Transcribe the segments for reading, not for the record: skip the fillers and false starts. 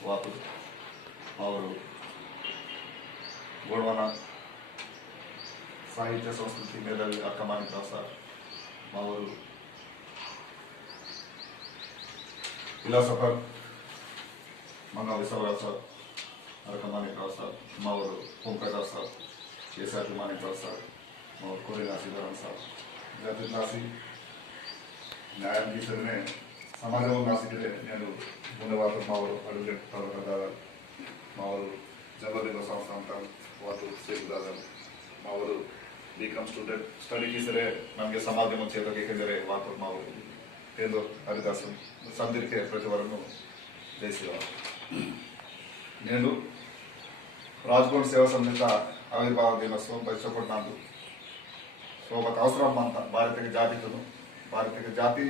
वातुर और गोडवाना साहित्य संस्कृति मेधावी अक्कमानिकराव सर मावूर फिलासफर मंगा विश्वराव सर अक्कमानिकराव सर मावूर ओमप्रकाश सर केसार मानिकराव सर मावूर कोरेगा सीताराम सर जाति नासी न्यायाనికి చెందిన సమాజంలో నాసికే నేను ఉన్నవారు మావూరు అడుగు తలకదారు మావూరు జన్మదిన సంస్థాంతం వారు సేపు దాదారు ಮಾವರು ಬಿಕಾಮ್ ಸ್ಟೂಡೆಂಟ್ ಸ್ಟಡಿಗೆ ಸರಿ ನಮಗೆ ಸಮಾಜ ಚೇತಕ್ಕೆ ಕೆಂದರೆ ವಾತು ಮಾವರು ಎಂದು ಹರಿದಾಸನ್ ಸಂದಿರ್ಕೆ ಪ್ರತಿವರನ್ನು ದೇಶಿವ నేను రాజ్కోట్ సేవా సంస్థ ఆవిర్భావ దినోత్సవం పరిచయపడినాను సో ఒక అవసరం అంత భారతీయ జాతికును భారతీయ జాతి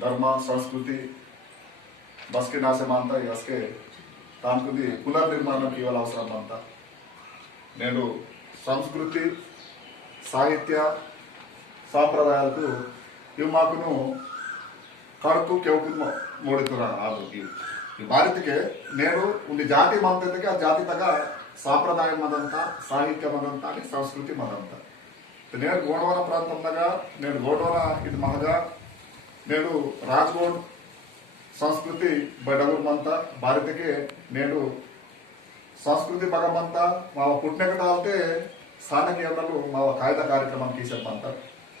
ధర్మ సంస్కృతి బస్కి నాశనం అంతా బస్కే తానుకుంది పునర్నిర్మాణం ఇవాళ అవసరం అంతా నేను సంస్కృతి సాహిత్య సాంప్రదాయాలకు ఇవి మాకును కడుపు ಕೆವಕು ಮೂಡಿತರ ಈ ಭಾರತಕ್ಕೆ నేను ఉండి ಜಾತಿ ಮಂತಕ್ಕೆ ಆ ಜಾತಿ ತಗ సాంప్రదాయ మదంత సాహిత్య మదంత అని సంస్కృతి మదంత నేను గోండవాన ప్రాంతంలో నేను గోండవాన ఇది మహగా నేను రాజ్కోట్ సంస్కృతి బడగుమంత భారతಕ್ಕೆ నేను సంస్కృతి భగమంత మా పుట్టినకటాlte స్థానికంలో మా కాయిదా కార్యక్రమం తీసేమంత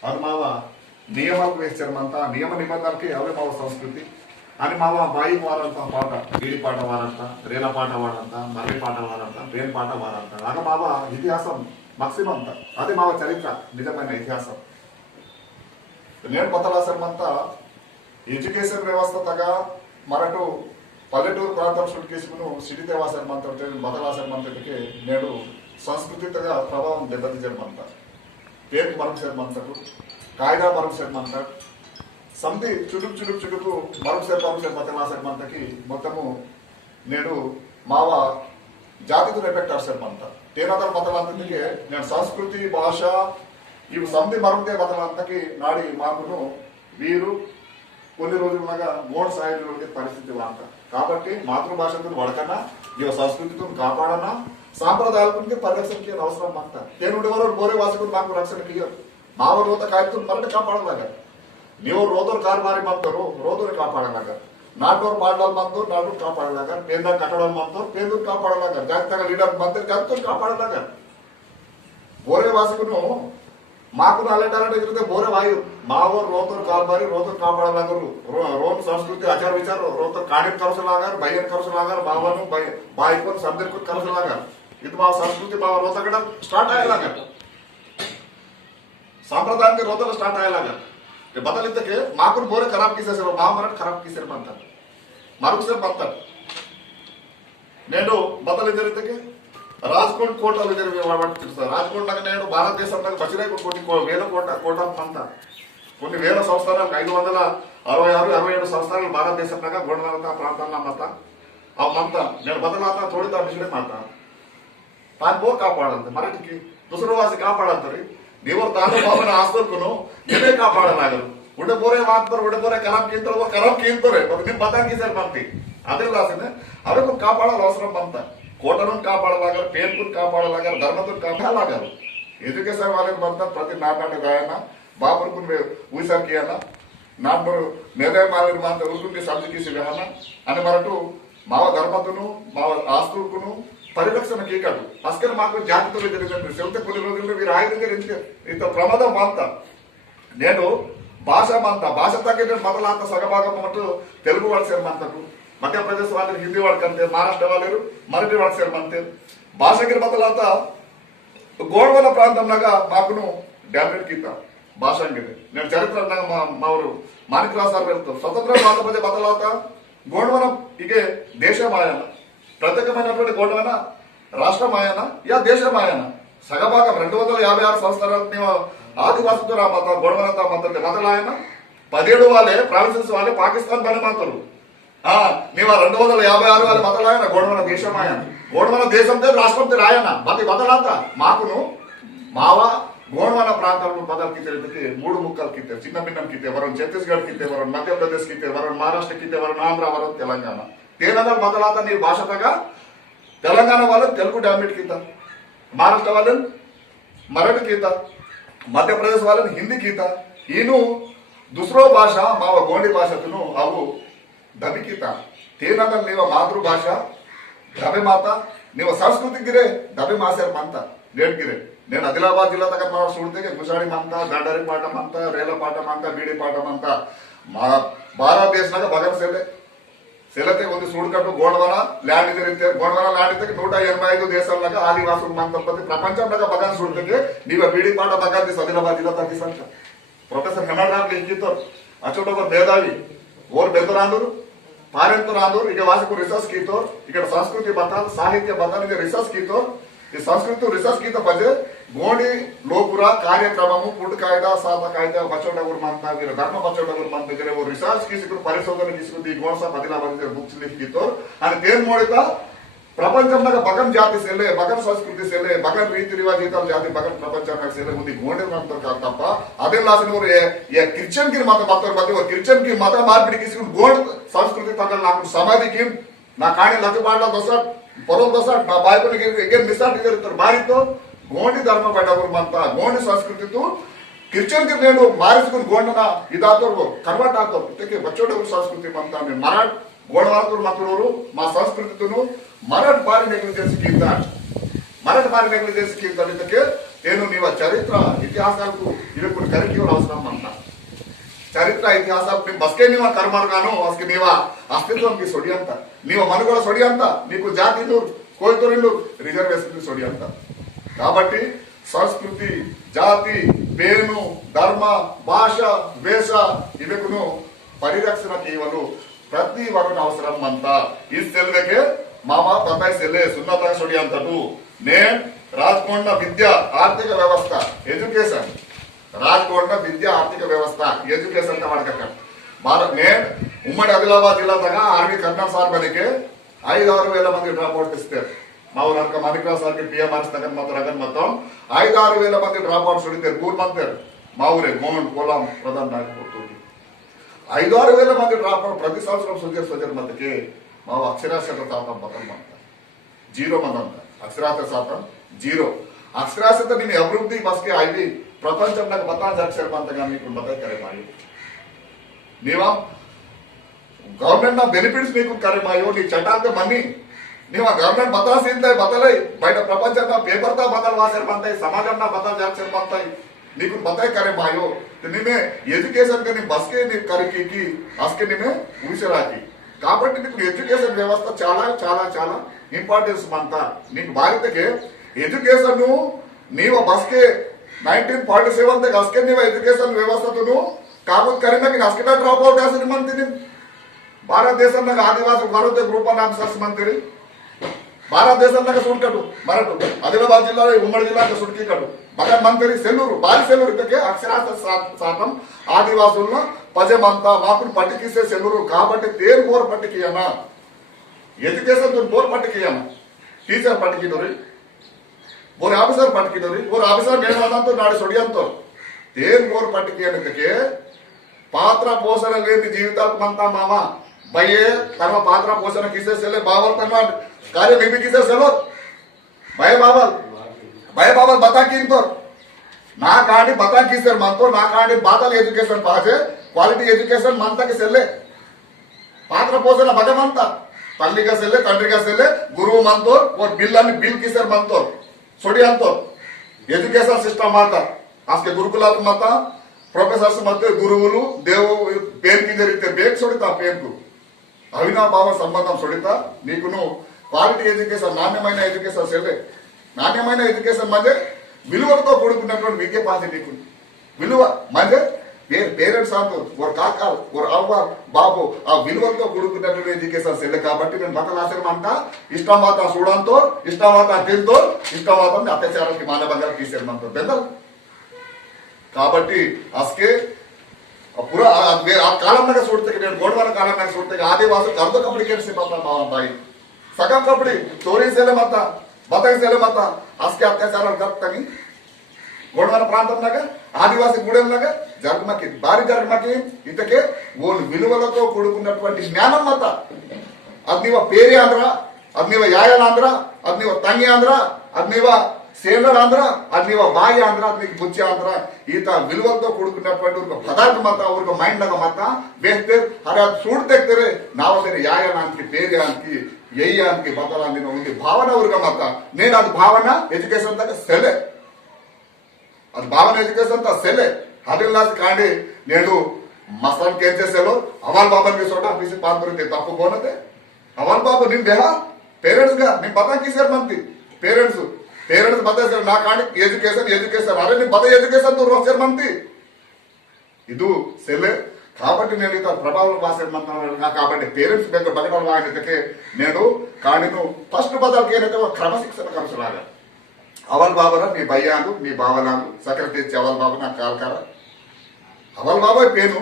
అది మా నియమాలకు వేసేమంత నియమ నిబంధనలకి అవే మా సంస్కృతి అని మా బాయి వారంత పాట గీడి పాట వారంత రేల పాట వారంత మర్రి పాట వారంత బ్రేన్ పాట వారంత అది మా ఇతిహాసం మక్సిమం అంత అది మా చరిత్ర నిజమైన ఇతిహాసం నేను బతలాసరమంతా ఎడ్యుకేషన్ వ్యవస్థ తగా మరటు పల్లెటూరు ప్రాంతం సుడికేసుకును సిటీ దేవాసరమంత బతలాసరమంతటికి నేడు సంస్కృతి తగా ప్రభావం దెబ్బతించడమంత పేరు మరం సేర్మంతకు కాయిదా మరం సేర్మంత సంధి చుడుకు మరం సేర్పం బతలాసరమంతకి మొత్తము నేడు మావ జాతితో ఎఫెక్ట్ ఆసరమంత తేనతల బతలంతకి నేను సంస్కృతి భాష ఇవి సంధి మరంతే బతలంతకి నాడి మాకును వీరు కొన్ని రోజులుగా మూడు స్థాయిలో పరిస్థితి వాంట కాబట్టి మాతృభాషతో వడకన్నా ఇవ సంస్కృతితో కాపాడన్నా సాంప్రదాయాలకు పరిరక్షణకి అవసరం అంత తేనుండేవారు బోరే వాసుకుని మాకు రక్షణకి మావ రోత కాయతో మరటి కాపాడలాగా ನೀವು ರೋದೋರ್ ಕಾರ್ ಮಾರಿ ಮಾಡ್ತಾರೋ ರೋದೋರ್ ಕಾಪಾಡಲಾಗ ನಾಟೋರ್ ಪಾಡಲ್ ಬಂದು ನಾಟೋರ್ ಕಾಪಾಡಲಾಗ ಪೇಂದ ಕಟ್ಟಡ ಬಂದು ಪೇಂದೂರ್ ಕಾಪಾಡಲಾಗ ಜಾಗತಾಗ ಲೀಡರ್ ಬಂದ್ರೆ ಜಾಗತೂರ್ ಕಾಪಾಡಲಾಗ ಬೋರೆ ವಾಸಿಗೂ మాకు అలాంటి ఎదురుతే బోరే వాయు మావో రోతోర్ కార్ మారి రోతోర్ కాపాడలాగరు రోన్ సంస్కృతి ఆచార విచార రోతోర్ కాడిన్ కరసలాగారు బయ్యన్ కరసలాగారు బావను బాయికొని సందర్కు కరసలాగారు ఇది మా సంస్కృతి మా రోత కూడా స్టార్ట్ అయ్యేలాగా సాంప్రదాయానికి రోతలు స్టార్ట్ అయ్యేలాగా బదలిద్దకే మాకు బోరే ఖరాబ్ కీసేసారు మా మరట్ ఖరాబ్ కీసారు అంటారు మరొకసారి పంతారు నేను బదలిద్దరిద్దకే రాజ్కోట్ కోటలు తెలుస్తారు రాజ్కోట్ లాగా నేను భారతదేశంలో బసిరాయి కొన్ని వేల కోట అంతా కొన్ని వేల సంవత్సరాలకు 566-67 సంవత్సరాలు భారతదేశంలో గోండవాన ప్రాంతాల్లో మత ఆ మంత నేను బదలాత తోడితా మిషనే మాట తాను బో కాపాడంత మరటికి దుసరవాసి కాపాడంతారు ದೇವರ ತಾನು ಬಾಬನ ಆಸ್ತರ್ಕು ಏನೇ ಕಾಪಾಡಲಾಗರು ಉಡೆ ಬೋರೆ ಮಾಡ್ತಾರೆ ಉಡೆ ಬೋರೆ ಖರಾಬ್ ಕೀಂತಾರೆ ನಿಮ್ ಬತಾಂಗಿ ಸರ್ ಮಾಡ್ತಿ ಅದೆಲ್ಲ ಆಸೆನೆ ಅವರಿಗೂ ಕಾಪಾಡಲು ಅವಸರ ಬಂತ కోటను కాపాడలాగారు పేరుకు కాపాడలాగారు ధర్మతులు కాపాడలాగారు ఎడ్యుకేషన్ వాళ్ళకి ಬಂತ ప్రతి నాటాడు గాయన బాబుకు ఊసర్కి అన్న నాటరు మేధా మాలిన మాంత ఊరుకుంటే సంజీకి విహాన అని మరటు మావ ధర్మతును మావ ఆస్తుకును పరిరక్షణ కీకడు అస్కర్ మాకు జాతితో జరిగినట్టు చెబితే కొన్ని రోజుల్లో వీరు ఆయుధంగా ఇంత ప్రమాదం మాంత నేను భాష మాంత భాష తగ్గిన మొదలంత సగభాగం మటు తెలుగు వాడు సేర్మంతకు మధ్యప్రదేశ్ వాళ్ళు హిందీ వాడు కంటే మహారాష్ట్ర వాళ్ళు మరాఠీ వాడు సేర్మంతే భాషకి మొదలంత గోడవల ప్రాంతంలాగా మాకును డామినేట్ కీత భాష అంగడి నేను చరిత్ర మా ఊరు మాణిక్రావు సార్ వెళ్తాం స్వతంత్ర భారతదేశ బదలాత గోడవనం ఇకే దేశమాయన ప్రత్యేకమైనటువంటి గోడవన రాష్ట్రమాయన యా దేశమాయన సగభాగం 256 సంవత్సరాలు ఆదివాసుతో మత గోడవనత మత మొదలాయన 17 వాళ్ళే ప్రావిన్సెస్ వాళ్ళే పాకిస్తాన్ బలి మాతలు నీవు 256 వాళ్ళ మొదలాయన గోడవన దేశమాయన గోడవన దేశంతో రాష్ట్రంతో రాయన మతి మొదలంతా మాకును మావా గోండవాన ప్రాంతంలో బదల్కి తెలిపితే 3 ముక్కలకి చిన్న భిన్నంకి వరం ఛత్తీస్గఢ్కి వరం మధ్యప్రదేశ్కి వరం మహారాష్ట్రకి వరం ఆంధ్ర వరం తెలంగాణ తేనగల్ మొదలాత నీ భాషతగా తెలంగాణ వాళ్ళని తెలుగు డామినేట్ గీత, మహారాష్ట్ర వాళ్ళని మరాఠీ గీత, మధ్యప్రదేశ్ వాళ్ళని हिंदी गीता इनु दुसरो भाषा माव गोंडी भाषातुनु अवु दबी गीता तेनगर नीव मातृभाषा दबे माता नीव संस्कृति गिरे दबे मासेर मंता लेट गिरे నేను ఆదిలాబాద్ జిల్లా దగ్గర మనం చూడితే గుసాడి మంత దండరి పాట మంత రేల పాట మంత బీడి పాట మంత మా భారతదేశంలో బగన్ సెలతే ఉంది చూడకట్టు గోడవన ల్యాండ్ ఇద్దరు గోడవన ల్యాండ్ ఇద్దరు 185 దేశాలకు ఆదివాసులు మంత ప్రపంచంలో బగన్ చూడితే నీవ బీడి పాట బగన్ తీసి ఆదిలాబాద్ జిల్లా తగ్గిసంట ప్రొఫెసర్ హెమరాజ్ లిఖితో అచోటో మేధావి और बेतरांदूर पारेंतरांदूर इके वासे को रिसर्च की तो इके संस्कृति बता साहित्य बता इके रिसर्च की तो ఈ సంస్కృతి రిసర్చ్ కింద పజే గోడి లోపుర కార్యక్రమము పుట్ కాయదా సాత కాయదా బచోడగురు మంత వీర ధర్మ బచోడగురు మంత దగ్గర ఓ రిసర్చ్ కిసికు పరిశోధన కిసికు दी गोण सा आदिलाबाद के बुक्स लिखी तो आणि तेन मोडिता ప్రపంచంలో బగన్ జాతి సెల్లే బగన్ సంస్కృతి సెల్లే బగన్ రీతి రివాజీతం జాతి బగన్ ప్రపంచంలో సెల్లే ఉంది గోండే మంత తప్ప అదే లాసిన और ये क्रिश्चियन की मत बात और और क्रिश्चियन की मत मारपीट किसी गोंड संस्कृति तक నాకు సమాధి की నా కాణి లచ్చబాడ్ల దోస పొలం దోస నా బాయపని ఎగర్ మిసాట్ ఇద్దరు మారితో గోండి ధర్మ బడవరు మంత గోండి సంస్కృతితో క్రిశ్चियन के नेडू मारिसकुन गोंडना इदातोर कन्वर्ट आतो इतके बच्चोडवर संस्कृति मंत में मराठ गोंडवातुर मतुरोರು మా సంస్కృతితును मराठ बारी नेग्लिजेंस కింద मराठ बारी नेग्लिजेंस కింద ಇದಕ್ಕೆ ಏನು ನೀವು ಚರಿತ್ರ ಇತಿಹಾಸಕ್ಕೂ ಇದಕ್ಕೂ ಕರಿಕ್ಯೂಲ್ ಅವಸರ ಅಂತ ಚರಿತ್ರ ಇತಿಹಾಸ ಬಸ್ಕೆ ನೀವು ಕರ್ಮರ್ಗಾನು ಅಸ್ಕೆ ನೀವು ಅಸ್ತಿತ್ವಕ್ಕೆ ಸೊಡಿ ಅಂತ ನೀವು ಮನುಗಳ ಸೊಡಿ ಅಂತ మీకు జాతిలు కోయితోరిలు రిజర్వేషన్ సొడి ಅಂತ కాబట్టి సంస్కృతి జాతి పేను ధర్మ భాష వేష ఇవకును పరిరక్షణ కేవలు ప్రతి వరుణ అవసరం అంతా ఈ సెల్వకే మామ పతాయి సెల్లే సున్నత సొడి అంతటు నే రాజకోండ విద్య ఆర్థిక వ్యవస్థ ఎడ్యుకేషన్ రాజకోండ విద్య ఆర్థిక వ్యవస్థ ఎడ్యుకేషన్ का वाडकक भारत ने उम्मडी आदिलाबाद जिल्हा तक आर्मी कर्नल सार बनिके 5-6 वेల మంది డ్రాప్ అవుట్ ఇస్తారు मावल हरका मानिकराव सारखे पीएमआर तगन मत रगन मतम 5-6 वेల మంది డ్రాప్ అవుట్ సుడితారు కూల్ మంతర్ మావురే మోహన్ కోలాం ప్రధాన నాయకుడు 5-6 వేల మంది డ్రాప్ అవుట్ ప్రతి సంవత్సరం సోజర్ మతకే మావ అక్షరాస్యత శాతం పతనం అంట జీరో మందంట అక్షరాస్యత శాతం జీరో అక్షరాస్యత నిని అభివృద్ధి బస్కే ఐవి ప్రపంచంలో బతా అక్షర పంతగా మీకు బతా करे मायो నీవా గవర్నమెంట్ నా బెనిఫిట్స్ మీకు करे मायो నీ చట్టాంత మనీ నీవా గవర్నమెంట్ బతా సిన్తే బతలై బయట ప్రపంచంలో పేపర్ తా బదల్ వాసర్ పంతై సమాజంలో బతా అక్షర పంతై నీకు బతా करे मायो నిమే ఎడ్యుకేషన్ కే నీ బస్కే నీ కరికి కి ఆస్కే నిమే ఉడిసరాకి కాబట్టి నీకు ఎడ్యుకేషన్ వ్యవస్థ చాలా చాలా చాలా ఇంపార్టెన్స్ మంతా నీకు భారతకే ఎడ్యుకేషన్ నీవ బస్కే 1947 तक अस्के नीव एजुकेशन व्यवस्था तुनु काबूत करीना कि अस्के ड्रॉप आउट आसन मंत्री भारत देशंना आदिवासी वरोते ग्रुप नाम सर्च मंत्री भारत देशंना सुडकटु मराठु आदिलाबाद जिल्ला उम्मडी जिल्ला सुडकीकटु बगन मंत्री सेल्लूरु बारी सेल्लूरु इतके अक्षरास्यत शाతం ఆదివాసులను పజమంతా మాకు పట్టికిసే సెల్లురు కాబట్టి తేరు బోర్ పట్టికియనా ఎడ్యుకేషన్ తో bore పట్టికియనా teacher పట్టికిదొరి bore officer मेलवादंतो Nade सोडियंतो तेन बोर पट्टिके पात्र पोषण लेनी जीविताल मंता मामा भये तम पात्र पोषण किसे सेले बावल तम कार्य निबि किसे सेलो भय बावल बता किंतो ना काडी बता किसर मंतो ना काडी बातल एजुकेशन पाजे क्वालिटी एजुकेशन मंता के सेले पात्र पोषण भगवंता तल्ली का सेले तंड्री का सेले गुरु मंतो और बिल किसर मंतो सोडी अंतो एजुकेशन सिस्टम आता आजके गुरुकुलात मत प्रोफेसर्स मत गुरुవులు देव पेन की जरिते बेक सोडिता पेन को अविनाव भाव संबंधम सोडिता నీకును క్వాలిటీ ఎడ్యుకేషన్ నాణ్యమైన ఎడ్యుకేషన్ సెల్లే నాణ్యమైన ఎడ్యుకేషన్ म्हणजे విలువలతో కూడుకున్నటువంటి విద్య పాసి నీకు విలువ म्हणजे పేరెంట్స్ అంటూ और కాకా और అవ్వ బాబు ఆ విలువలతో కూడుకున్నటువంటి ఎడ్యుకేషన్ సెల్లే కాబట్టి నేను బతల ఆశ్రమం అంట ఇష్టమాత చూడంతో ఇష్టమాత తింతో ఇష్టమాత అత్యాచారానికి మానభంగాలు తీసేమంతో బెందల్ కాబట్టి అస్కే पूरा आ कालंना सोडते నేను గోడవన కాలంలో सोडते ఆదివాసులు అర్ధ కమ్యూనికేషన్ సిపాత బాయి సగం కబడి చోరీ సెలే మత బతై సెలే మత అస్కే అత్యాచారాలు జరుగుతాయి గోడవన ప్రాంతంలో ఆదివాసి గూడెంలో భారీ జరగమకి ఇంతకే ఓ విలువలతో కూడుకున్నటువంటి జ్ఞానం మత ಅದು ನೀವ ಪೇರಿ ಅಂದ್ರ, ಅದ್ ನೀವ ಯಾಯನ ಅಂದ್ರ, ಅದ್ ನೀವ ತಂಗಿ ಅಂದ್ರ, ಅದ್ ನೀವ సేనర్ ఆంధ్ర అది నీవ బాయి ఆంధ్ర అది నీకు బుచ్చి ఆంధ్ర ఈత విలువలతో కూడుకున్నటువంటి ఒక పదార్థ మత ఒక మైండ్ మత వేస్తే అరే అది చూడు తెక్తారే నావసరి యాయనానికి పేర్యానికి ఎయ్యానికి బతలాంది ఉంది భావన ఊరుగా మత నేను అది భావన ఎడ్యుకేషన్ దాకా సెలే అది భావన ఎడ్యుకేషన్ తా సెలే అదిలాసి కాండి నేను మస్తానికి ఏం చేసేలో అవల్ బాబాకి చోట ఆఫీస్ పాల్గొని తప్పు పోనదే అవల్ బాబు నిమ్ దేహా పేరెంట్స్ గా నిమ్ పతా కిసేర్ మంతి పేరెంట్స్ బता ना कांड एजुकेशन अरे नी बता एजुकेशन तो रोचर मंती ಇದು ಸೆಲೆ కాబట్టి నేను ఇత ప్రభావం వాసేమంటున్నాను కాబట్టి పేరెంట్స్ దగ్గర బగడం వాడితే నేను కాణిను ఫస్ట్ బదల్కి ఏనైతే క్రమశిక్షణ కలుసులాగా అవల్ బాబరా నీ భయ్యాను నీ బావనాను సకల తెచ్చి అవల్ బాబు నా కాల్కర అవల్ బాబా పేను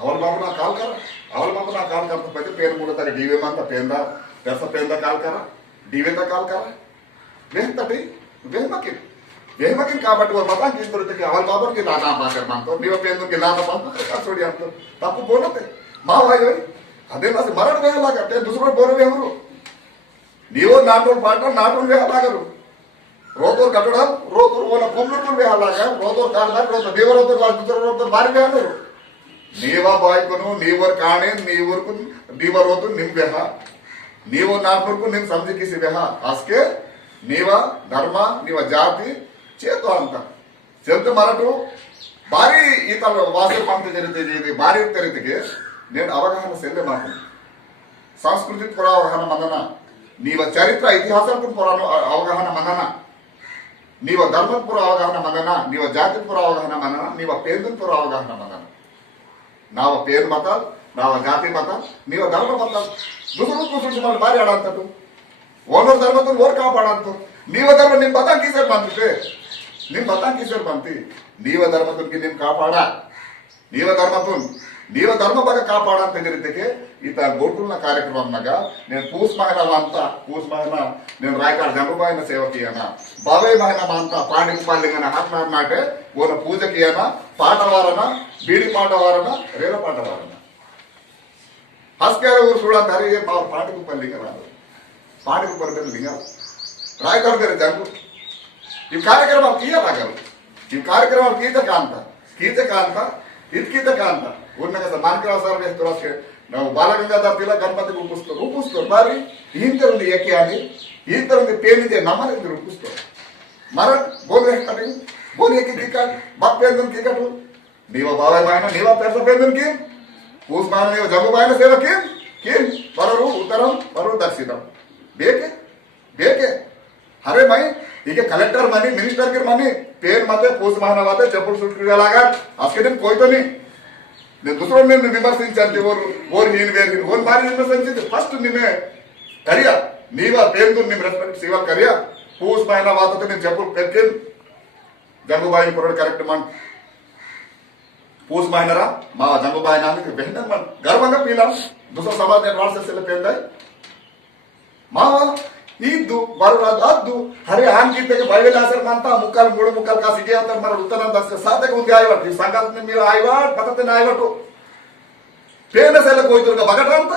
అవల్ బాబు నా కాల్కర అవల్ బాబు నా కాల్కర పైతే పేరు మూడతారు డీవే మంత పేందా పెస పేందా కాల్కర డీవేందా కాల్కర వేహతటి వేహమకిన్ కాబట్టి वो बता किस तरह के अवल बाबर के लाना पाकर मानतो नीव पेंदु के लाना पाकर छोड़ी अंत तप्पु बोलते मा भाई अदे ना से मरण वेलागा ते दूसरो बोरे वेहरु नीवो नाटोल पाटन नाटोल वेलागरु रोतोर कटड़ा रोतोर ओला कोमलुर वेलागा रोतोर कालदा रोतोर देवरोतोर दूसरो रोतोर बारी वेहरु नीवा बाय कोनु नीवर काणे नीवर को दीवरोतु निम वेहा नीवो नाटोल को निम समझ किसी वेहा आस्के నీవ ధర్మ నీవ జాతి చేతో అంత చెంత మరటు భారీ ఈత వాసే పంత జరిగితే భారీ తెరితికి నేను అవగాహన సెల్లే మాకు సాంస్కృతిక పురావగాహన మందన నీవ చరిత్ర ఇతిహాసకు పురాణ అవగాహన మందన నీవ ధర్మపుర అవగాహన మందన నీవ జాతిపుర అవగాహన మందన నీవ పేరుపుర అవగాహన మందన నావ పేరు మత నావ జాతి మత నీవ ధర్మ మత దుసరు భారీ ఆడంతటు ಓನರ್ ಧರ್ಮದ ಓರ್ ಕಾಪಾಡಂತು ನೀವ ಧರ್ಮ ನಿಮ್ ಬತಾ ಕಿಸರ್ ಬಂತಿದೆ ನಿಮ್ ಬತಾ ಕಿಸರ್ ಬಂತಿ ನೀವ ಧರ್ಮಕ್ಕೆ ನಿಮ್ ಕಾಪಾಡ ನೀವ ಧರ್ಮ ಬಗ್ಗೆ ಕಾಪಾಡ ಅಂತ ಹೇಳಿದ್ದಕ್ಕೆ ಈತ ಗೋಟುಲ್ನ ಕಾರ್ಯಕ್ರಮನಾಗ నేను పూస్ మహిళ అంతా పూస్ మహిళ నేను రాయకాడ జంబుబాయిన సేవకియన బాబాయ్ మహిళ అంతా పాండికి పాలింగన హాత్నాటే ఓన పూజకియన పాటవారన బీడి పాటవారన రేల పాటవారన హస్కేర ఊరు చూడండి అరే మా పాండికి పల్లింగ రాదు పాడికి పరబెల్ లింగ రాయకాడు గారి జంగు ఈ కార్యక్రమాలు తీయరాగరు ఈ కార్యక్రమాలు కీచకాంత ఇత్కీతకాంత ఉన్నగా మానకరావు సార్ వేస్తురాske ನಾವು ಬಾಲಗಂಗಾಧರ ತಿಲಕ್ ಗಣಪತಿ ರೂಪಿಸ್ತಾರೆ ಬಾರಿ ಈಂತರೊಂದು ಏಕೆ ಆಗಿ ಈಂತರೊಂದು ಪೇನಿದೆ ನಮ್ಮನೆ ರೂಪಿಸ್ತಾರೆ ಮರ ಬೋಲ್ ಕಟಿಂಗ್ ಬೋಲ್ ಏಕೆ ಕಿಕಟ್ ಬಾಪ್ ಪೇಂದನ್ ಕಿಕಟ್ ನೀವ ಬಾಬಾಯ್ ಮಾಯನ ನೀವ ಪೆರ್ಸ ಪೇಂದನ್ ಕಿನ್ ಕೂಸ್ ಮಾಯನ ನೀವ ಜಂಬು ಮಾಯನ ಸೇವ ಕಿನ್ ಬರರು ಉತ್ತರಂ ಬರರು ದಕ್ಷಿಣಂ ಬೇಕೆ अरे भाई ठीक है कलेक्टर मानी मिनिस्टर की मानी पेन माते पूस महाना माते चप्पल सूट लागा आज के दिन कोई तो नहीं दूसरों ने विमर्शिंचंती और हीन वेर हीन और बारी विमर्शिंचिंది फस्ट నిన్నే కరియా నీవా పేందు నిమ్ రెస్పెక్ట్ సేవ కరియా పూస్ మహినా వాతతో నేను చెప్పులు పెక్కిన్ జంగుబాయి కొరడు కరెక్ట్ మన్ పూస్ మహినరా మా జంగుబాయి నానికి బెహన మన్ గర్వంగా పీలా दूसरा समाज ने वार से पेंदाई मावा इद्दु बरराद अद्दु हरे आन गीते के बाइबल आसर मानता मुक्काल मूड मुक्काल का सिगे अंदर मर उत्तरन दस साथे उंदी आईवट ಈ ಸಂಘಾತ ನೀವು ಆಯ್ವಾಟ್ ಪತತೆ ನಾಯ್ವಟು ಪೇನ ಸೆಲ್ಲ ಕೊಯ್ತುರ್ಗ ಬಗಟ ಅಂತ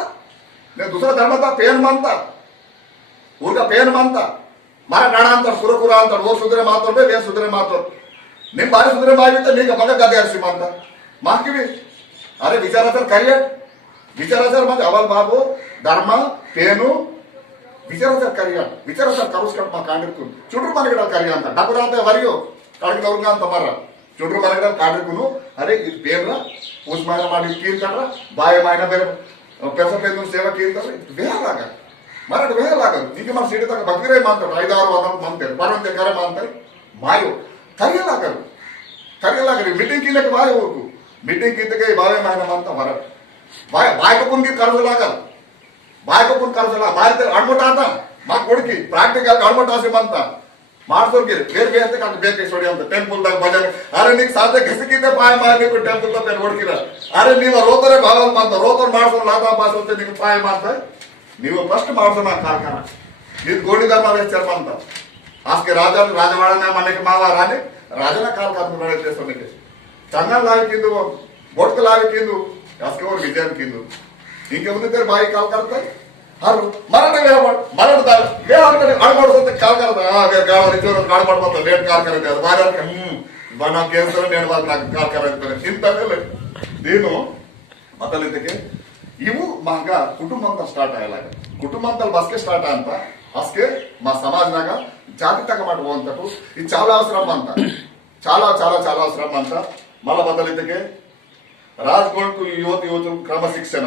ನೆ दूसरा ಧರ್ಮದ ಪೇನ್ ಮಾಂತ ಊರ್ಗ ಪೇನ್ ಮಾಂತ ಮರ ನಾಡ ಅಂತ ಕುರಕುರ ಅಂತ ಓ ಸುದ್ರೆ ಮಾತಾಡ್ಬೇ ವೇ ಸುದ್ರೆ ಮಾತಾಡ್ ನಿಮ್ ಬಾರಿ ಸುದ್ರೆ ಬಾಯಿತ ನೀಗ ಮಗ ಗದೆ ಹರಿಸಿ ಮಾಂತ ಮಾಕಿವಿ ಅರೆ ವಿಚಾರಸರ್ ಕರಿಯಟ್ ವಿಚಾರಸರ್ ಮತ್ತೆ ಅವಲ್ ಬಾಬು ಧರ್ಮ ಪೇನು विचार करूस मा कांडिरकु चुड्रु मनगड करिया अंत डबराते वरियो काडिक औरंगा अंत मर चुड्रु मनगड कांडिरकुनु अरे इद पेररा पूस मायना माडी कील कटरा बाय मायना बेर पेरसा पेंदु सेवा कील कर वेहलागा मरड वेहलागा निके मन सीडी तक बकरे मानत 5-6 मानते परंते करे मानते मायो करियलागा मीटिंग कीले के बाय होकु मीटिंग कीते के बाय मायना मानता मर बाय को पुन की करलागा ಬಾಯಕಪ್ಪನ ಕಲ್ಸಲ್ಲ ಬಾಯ್ತ ಅಡ್ಮಟ್ ಆತ ಮಕ್ ಹುಡುಕಿ ಪ್ರಾಕ್ಟಿಕಲ್ ಅಡ್ಮಟ್ ಆಸಿ ಮಂತ ಮಾಡ್ಸೋರ್ಗೆ ಬೇರೆ ಅಂತ ಕಂಡು ಬೇಕು ಸೋಡಿ ಅಂತ ಟೆಂಪಲ್ ದಾಗ ಭಜನೆ ಅರೆ ನೀಕ್ ಸಾಧ್ಯ ಘಸಕಿದ್ದೆ ಪಾಯ ಮಾಡಬೇಕು ಟೆಂಪಲ್ ದಾಗ ಹೊಡ್ಕಿರ ಅರೆ ನೀವು ರೋತರೆ ಭಾಗವಲ್ ಮಂತ ರೋತರ್ ಮಾಡ್ಸೋಣ ಲಾಭ ಪಾಸ್ ಅಂತ ನಿಮ್ಗೆ ಪಾಯ ಮಾಡ್ತ ನೀವು ಫಸ್ಟ್ ಮಾಡ್ಸೋಣ ಕಾರ್ಖಾನ ಇದು ಗೋಡಿದಾರ ವೇಸ್ಟರ್ ಮಂತ ಆಸ್ಕೆ ರಾಜವಾಡನ ಮನೆಗೆ ಮಾವ ರಾಣಿ ರಾಜನ ಕಾರ್ಖಾನ ನಡೆಯುತ್ತೆ ಸೊನ್ನೆಗೆ ಚಂಗಲ್ ಲಾವಿಕಿಂದು ಬೊಟ್ಕ ಲಾವಿಕಿಂದು ಆಸ್ಕೆ ಅವ್ರು ವಿಜಯನ್ ಕಿಂದು इंके उन्हें तेरे भाई काल करता है अरे मराठा मराठा आडमाडते काल गाड़ ಮಾಡ್ಬೋದು ಲೇಟ್ ಕಾಲ್ ಕರೀತೆ ಅದು ಬಾರಿ ನಾವು ಕೇಳಿದ್ರೆ నేను వాళ్ళు నాకు కాల్ కరీತಾರೆ ఇంతనే నేను మొదలెందుకే ఇವು మాక కుటుంబంతో స్టార్ట్ అయ్యేలాగా కుటుంబంతో బస్కే స్టార్ట్ అంత అస్కే మా సమాజనాಗ జాతి తగ్గ మాట పోంతటు ఇది చాలా అవసరం అంత చాలా చాలా చాలా అవసరం అంత మళ్ళా మొదలెందుకే రాజ్కోట్ యువతులు క్రమశిక్షణ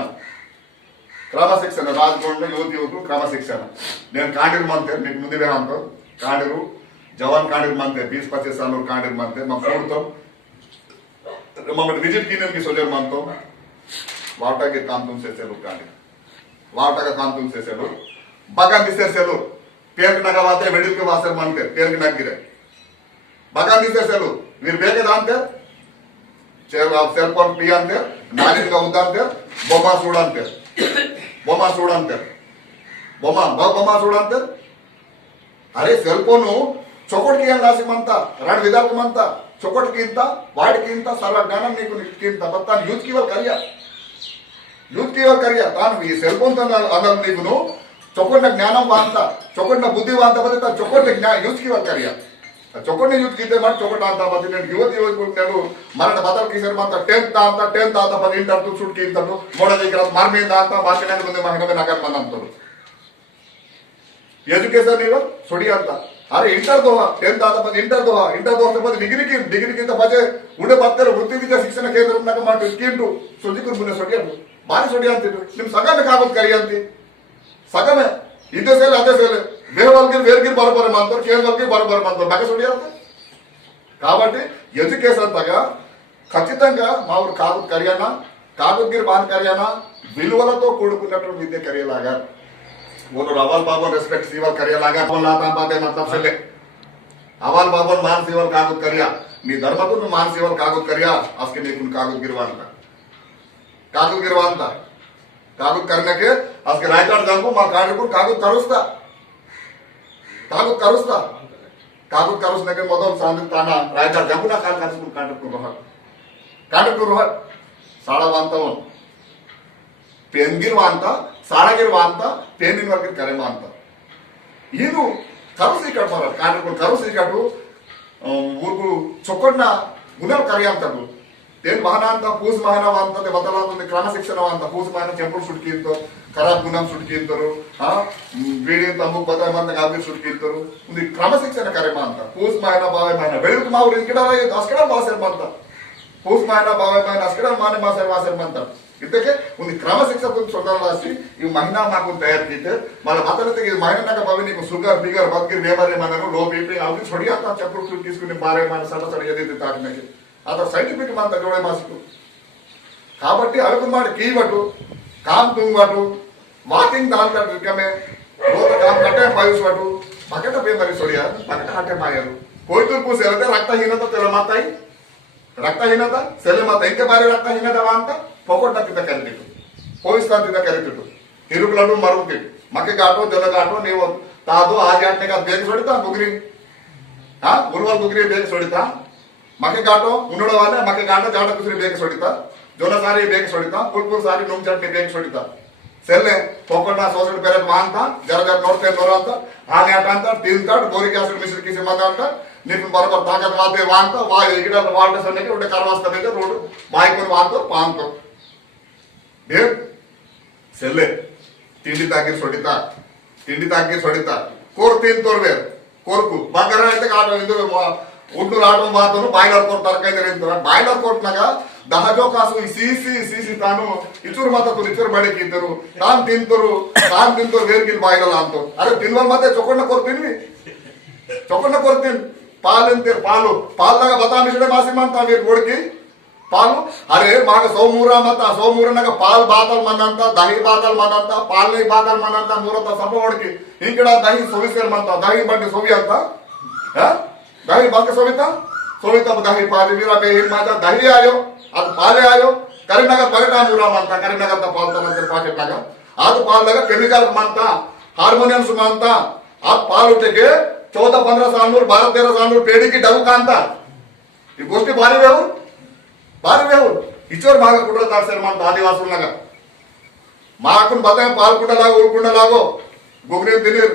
రాజ్కోట్ యువతులు క్రమశిక్షణ నేను కాండీరు మంతే నీకు ముందువే అంతో కాండీరు जवान कांडीर मानते 20-25 साल कांडीर मानते फोड़ता विजिट कीनियन की सोजर मानता वाटा के काम तुम से कांडीर वाटा का काम तुम से बगान दिसे पेर नगवाते वेडिल के वासर मानते पेर के नगिरे बगान दिसे वीर बेके दानते सेल फोन पी अंते नागिन का उदांते बोमा सूडंते बोमा सूडंते अरे सेल फोन चौकट राशि मंता रण विधाक मंता चौकट की वाड़की सर्व ज्ञान बता यूथ की करिया सेल फोन नीकु चौकट ज्ञान वांता चौकट बुद्धि वांता बता चौकट यूथ की करिया चौकट यूथ की चौकट अंत बता युवती युवक मराठ बदल की टेंथ आता इंटर सुटकी मोड़ मार्मी अंत भाषण ಮುಂದೆ ಮಹಿಳೆ ನಗರ ಬಂದಂತರು एजुकेशन सोडी अंत अरे इंटर दो 10th आता इंटर दो डिग्री की बजे उड़े बत्तर वृत्ति विद्या शिक्षण केंद्र स्कीम सोजिकुर मुने सोडी बारी सोडी अंत निम सगमे कागद करी अंत सगमे इदे सेल अदे सेल वेरगिर बरोबर मानतो केंद्र बरोबर मानतो बाकी सोडी अंत కాబట్టి ఎడ్యుకేషన్ తగా ఖచ్చితంగా మా ఊరు కాగద్ కరియానా కాగద్గిరి బాన్ కరియానా విలువలతో కూడుకున్నటువంటి విద్య కరియేలాగా वो अवाल बाबन रेस्पेक्ट सीवल करिया लागा लाता बाते मतलब से अवाल बाबन मान सीवल कागद करिया नी धर्म तो मान सीवल कागद करिया असके नीकुन कागद गिरवानता कागद करने के असके रायगढ़ जांगो मा कागद करुस्ता कागद करुस्ने के मोदल सांदित ताना रायगढ़ जांगो ना कागद रोह साड़ा वांता पेनगिर वांता साड़गिर वांता पेनिन वर्ग करे मानता ಇದು ಕರುಸಿ ಕಟ್ಮಾರ ಕಾಂಡ್ರಕೊಂಡು ಕರುಸಿ ಕಟ್ಟು ಊರ್ಗು ಚೊಕ್ಕಣ್ಣ ಗುಣಲ್ ಕರಿಯ ಅಂತದ್ದು ಏನ್ ಮಹನ ಅಂತ ಪೂಸ್ ಮಹನವ ಅಂತದೆ ಬದಲಾದ ಕ್ರಮಶಿಕ್ಷಣವ ಅಂತ ಪೂಸ್ ಮಹನ ಚೆಂಪುಡು ಸುಟ್ಕಿ ಅಂತ ಖರಾಬ್ ಗುಣಂ ಸುಟ್ಕಿ ಅಂತರು ಬೀಡಿ ಅಂತ ಅಮ್ಮು ಬದ ಮಂದ ಗಾಬಿ ಸುಟ್ಕಿ ಅಂತರು ಒಂದು ಕ್ರಮಶಿಕ್ಷಣ ಕರೆಮ ಅಂತ ಪೂಸ್ ಮಹನ ಬಾವೆ ಮಹನ ಬೆಳಕು ಮಾವ್ರು ಇಂಕಡ ಅಸ್ಕಡ ವಾಸರ್ ಅಂತ ಪೂಸ್ ಮಹನ ಬಾವೆ ಮಹನ ಅಸ್ಕಡ ಮಾನೆ ಮಾಸರ್ ವಾಸರ್ ಅಂತ ಇದಕ್ಕೆ ಒಂದು ಕ್ರಮಶಿಕ್ಷಣ ಸ್ವತಂತ್ರವಾಸಿ ಈ ಮಹಿನಾ ಮಾಕು ತಯಾರು कीते मला मात्र महिना नका बाबी నీకు షుగర్ బిగర్ బద్గిర్ బేమారి మనను లో బీపీ అవి छोड़िया ता चक्कर తీసుకుని బారే మన సడ ఎది తాకినకి అత సైంటిఫిక్ మంత జోడే మాసికు కాబట్టి అడుగు మాడి కీవటు काम तुंगवटु वाकिंग दाल गमे रोज काम कटे पायुस वटु बकेट बेमारी छोड़िया बकेट हाटे मायरू कोई तुरपु सेलते रक्तहीनता तेल माताई रक्तहीनता सेले माता इंके बारे रक्तहीनता वांता पोकोट किंद करीतिटु पोइस्तान किंद करीतिटु हिरुकुलडु मरुतिटु मके गाटो जल गाटो नीवु तादो आजाटने का बेग छोड़ता बुगरी उर्वल बुगरी बेग छोड़ता मके गाटो उन्नड़ वाले मके गाटो जाट कुसरी बेग छोड़ता जोना सारी बेग छोड़ता पुलपुल सारी नुम चटनी बेग छोड़ता सेल्ले पोकोट सोसड पेरे मानता जरा नोड़ते नोरंत आने आटांत टीलता बोरिक एसिड मिश्र किसी मंदांत नीपु बरोबर ताकत वाते वांत वाय इगड वाल्ट सन्नेके उडे करवास्ता बेते रोड बायकोन वांतो पांतो देव सेल्ले तिंडी तागी सोडिता कोर तीन तोरवे कोरकु बंगारा అయితే కాదు ఇది ఉడ్డు రావడం మాత్రం బాయిలర్ కోట్ తరకైతే రేంత బాయిలర్ కోట్ నగా దహజో కాసు సిసి తాను ఇచురు మాత ఇచురు బడికి ఇద్దరు తాన్ తింతురు వేర్కిల్ బాయిలర్ అంతో అరే తిన్వల్ మతే చొకొన్న కోర్ తిన్ పాలంతే పాలగా బతామిషడే మాసిమంతా వీర్ గోడికి पालू अरे माग सोमूरा मता सोमूरनाग पाल बातल मनंत दही बातल मनंत पाल नहीं बातल मनंत मूरत सबोड़की इंकड़ दही सोविसेर मनंत दही बंटे सोवी अंत दही बंके सोविता दही पाली वीरा बे माता दही आयो ಅದು ಪಾಲೆ ಆಯೋ ಕರೀಂನಗರ್ ಬಗಟಾ ಮೂರಾ ಮಂತ ಕರೀಂನಗರ್ ದ ಪಾಲ್ ತನಂತ ಪಾಕೆಟ್ ನಾಗ ಅದು ಪಾಲ್ ಲಗ ಕೆಮಿಕಲ್ ಮಂತ हार्मोनियम्स मंता आप पाल उठे 14-15 साल 12-13 साल पेड़ी की डबू कांता ये गोष्टी बारी वेहून इचोर भाग कुटल तार सर मन आदिवासी మాకు బతాయి పాల్కుండలాగో ఊరుకుండలాగో గుగ్రీ తినిరు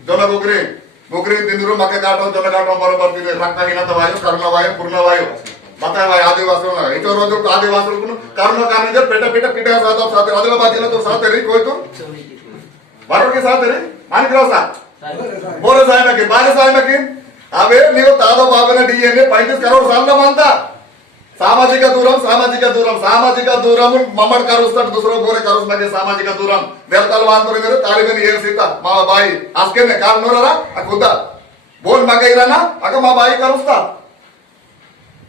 జొన్న గుగ్రీ తిందరు మక్క కాటం జొన్న కాటం బరోబర్ తిని రక్తహీనత వాయు కరుణ వాయు పూర్ణ వాయు బతాయి వాయు ఆదివాసులు ఇటో రోజులకు ఆదివాసులకు కరుణ కారణంగా పెట్ట పిట సాధ ఆదిలాబాద్ జిల్లాతో సాధరి కోయితో బరోకి సాధరి మానికరావు సార్ बोलो साहब की बारे साहब की अवे ನೀವು ತಾದೋ ಬಾಬನ ಡಿಎನ್ಎ 35 ಕರೋಡ್ ಸಾಲ ಮಾಂತಾ సామాజిక దూరం మమ్మడ్ కరుస్తాడు दूसरो गोरे करुस मध्ये सामाजिक दूरम वेलतल वांतरे मेरे तालिबेन ये सीता मा बाई आस्के ने काल नोरारा अकुदा बोल मगे इराना अग मा बाई करुस्ता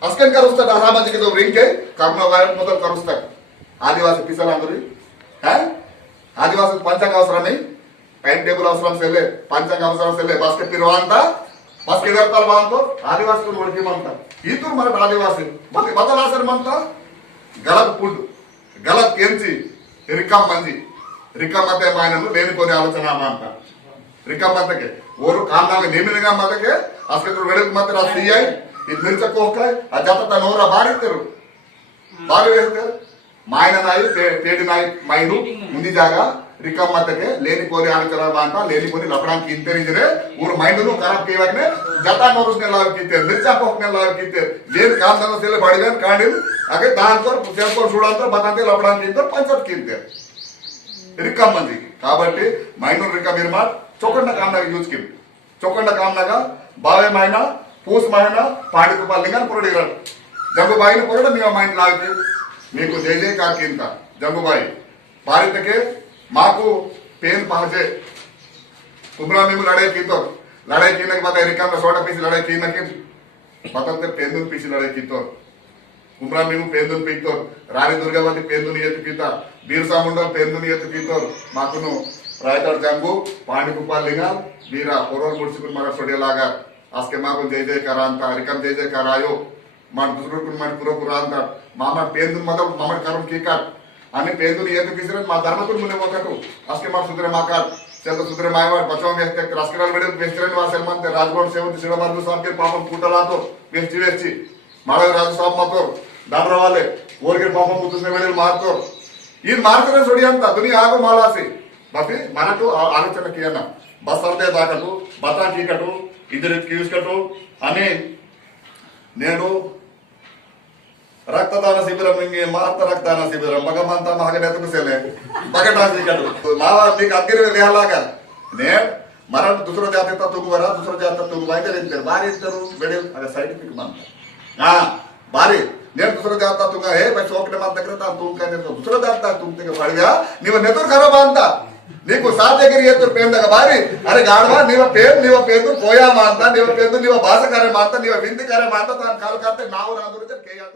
आस्के करुस्ता सामाजिक दूर इंके कर्म वाय మొదలు కరుస్తా ఆదివాసి పిసలందరి हैं ఆదివాసి పంచాంగ అవసరమే टाइम टेबल అవసరం సెల్లే పంచాంగ అవసరం సెల్లే బాస్కెట్ పిరవాంత बास्केट वेलतल वांतो आदिवासी को वडकी मानता इतुर मराठ आदिवासी मत बदलासर मानता गलत पुंड गलत केंची रिकम मंजी रिकम मते मायननु लेनि कोनी आलोचना मानता रिकम मतके ओरु कामनागे नेमिनगा मतके आस्केट वेडक मत रा सीआई इ मिर्च कोकाय अजात नोरा बारितेरु बारि वेस्ते मायन नाई तेडी नाई मायनु मुंदी जागा रिकम मतके लेनि कोनी आलोचना मानता लेनि कोनी लपडां किंतरिजरे ऊर माइंडनु खराब केवागने जता नोरुसने लाव कीते मिर्चा कोकने लाव कीते लेन काम दनो सेले बडगन कांडिल आगे दान कर पुजन कर सुडांतर बताते लपडां किंतर पंचत किंते रिकम मंदी కాబట్టి మైండ్ रिकम इरमाट चोकंड कामना यूज किम चोकंड कामनागा बावे मायना पूस मायना पाडी को लिंगन पुरडिगर जंगुबाई ने पुरड मी माइंड लावते మీకు జై జై కాకింత జంగుబాయి భారతకే माकू पेन पहुंचे कुमरा में लड़ाई की तो लड़ाई की के बाद रिकम में सोटा पीस लड़ाई की के बताते पेंदुन पीस लड़ाई की तो कुमरा में पेंदुन पी तो रानी दुर्गावती पेंदुन येत पीता बीरसा मुंडल पेंदुन येत पी तो माकुनु रायतर जंगू पांडी कुपाल लिंगा बीरा कोरोल मुर्सिकुल मरा सोडिया लागा आज के माकू जय जय करांता रिकम जय जय करायो मान दूसरो कुन मान पुरो पुरांता मामा पेंदुन मतलब मामा करून की का आणि पेंदुन येत पिसरन मा धर्मकुल मुने वकटू आस्के मार सुद्रे माकार चल सुद्रे मायवाड बचाव वेस्ते रास्कराल वेडे वेस्टरन वासेल मनते राजगोड सेवंती शिवमार्ग साहब के पापम कुटलातो वेस्टी माळव राजू साहब मतो दानरवाले ओरगे पापम मुतुसने वेडे मारतो इन मारकरे सोडी अंत दुनिया आगो मालासी बाकी మనకు ఆలోచన కియన బసర్దే దాకటు బతా కీకటు ఇద్దరు కీస్కటు అని నేను रक्तदान शिबिर मारत रक्तदान शिबिर मगमंत महागनेतु सेले बगटासी कटु मावा नीक अग्गिरे लेहलागा ने मरण दूसरो जाते त तुगवरा दूसरो जाते तुग वाइदे इंतर बारी इंतरू बेडे अरे साइंटिफिक मान हां बारी ने दूसरो जाता तुग हे भाई शोकने मत करता तुम कहने तो दूसरो जाता तुम ते पड़िया नीव नेतुर खराब अंत నీకు సాధ్యగిరి ఎత్తు పేందగ బారి అరే గాడవా నీవ పేందు పోయా మాంత నీవ పేందు నీవ భాష కరే మాంత నీవ వింది కరే మాంత తాను కాలు కాస్తే నావు రాదురు కేయాత